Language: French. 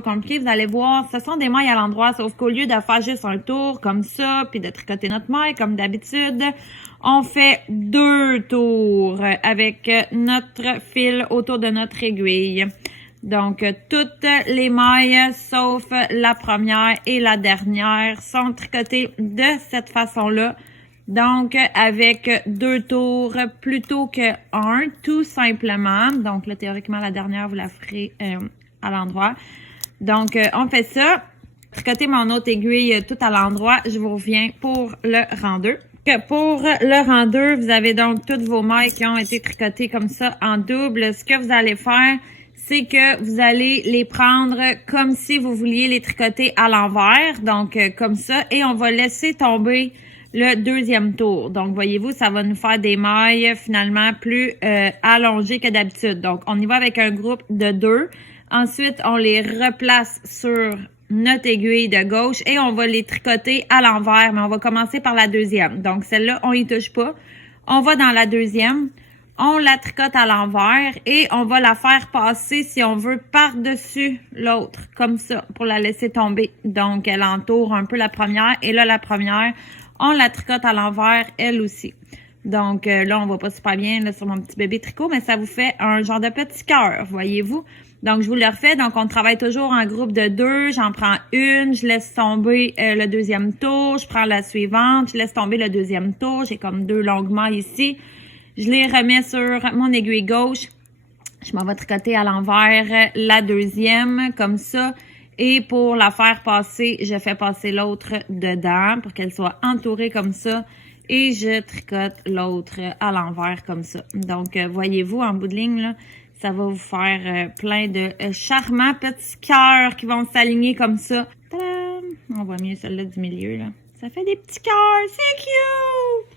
pas compliqué. Vous allez voir, ce sont des mailles à l'endroit, sauf qu'au lieu de faire juste un tour comme ça, puis de tricoter notre maille comme d'habitude, on fait 2 tours avec notre fil autour de notre aiguille. Donc, toutes les mailles, sauf la première et la dernière, sont tricotées de cette façon-là. Donc, avec 2 tours plutôt que 1, tout simplement. Donc, là, théoriquement, la dernière, vous la ferez à l'endroit. Donc, on fait ça. Tricotez mon autre aiguille tout à l'endroit. Je vous reviens pour le rang 2. Pour le rang 2, vous avez donc toutes vos mailles qui ont été tricotées comme ça en double. Ce que vous allez faire, c'est que vous allez les prendre comme si vous vouliez les tricoter à l'envers. Donc, comme ça. Et on va laisser tomber le deuxième tour. Donc, voyez-vous, ça va nous faire des mailles finalement plus allongées que d'habitude. Donc, on y va avec un groupe de 2. Ensuite, on les replace sur notre aiguille de gauche et on va les tricoter à l'envers, mais on va commencer par la deuxième. Donc, celle-là, on y touche pas. On va dans la deuxième, on la tricote à l'envers et on va la faire passer, si on veut, par-dessus l'autre, comme ça, pour la laisser tomber. Donc, elle entoure un peu la première et là, la première, on la tricote à l'envers, elle aussi. Donc, là, on voit pas super bien là, sur mon petit bébé tricot, mais ça vous fait un genre de petit cœur, voyez-vous. Donc, je vous le refais. Donc, on travaille toujours en groupe de 2. J'en prends une, je laisse tomber le deuxième tour. Je prends la suivante, je laisse tomber le deuxième tour. J'ai comme 2 longues mailles ici. Je les remets sur mon aiguille gauche. Je m'en vais tricoter à l'envers la deuxième, comme ça. Et pour la faire passer, je fais passer l'autre dedans pour qu'elle soit entourée comme ça. Et je tricote l'autre à l'envers comme ça. Donc, voyez-vous, en bout de ligne, là, ça va vous faire plein de charmants petits cœurs qui vont s'aligner comme ça. Tadam! On voit mieux celle-là du milieu, là. Ça fait des petits cœurs, c'est cute!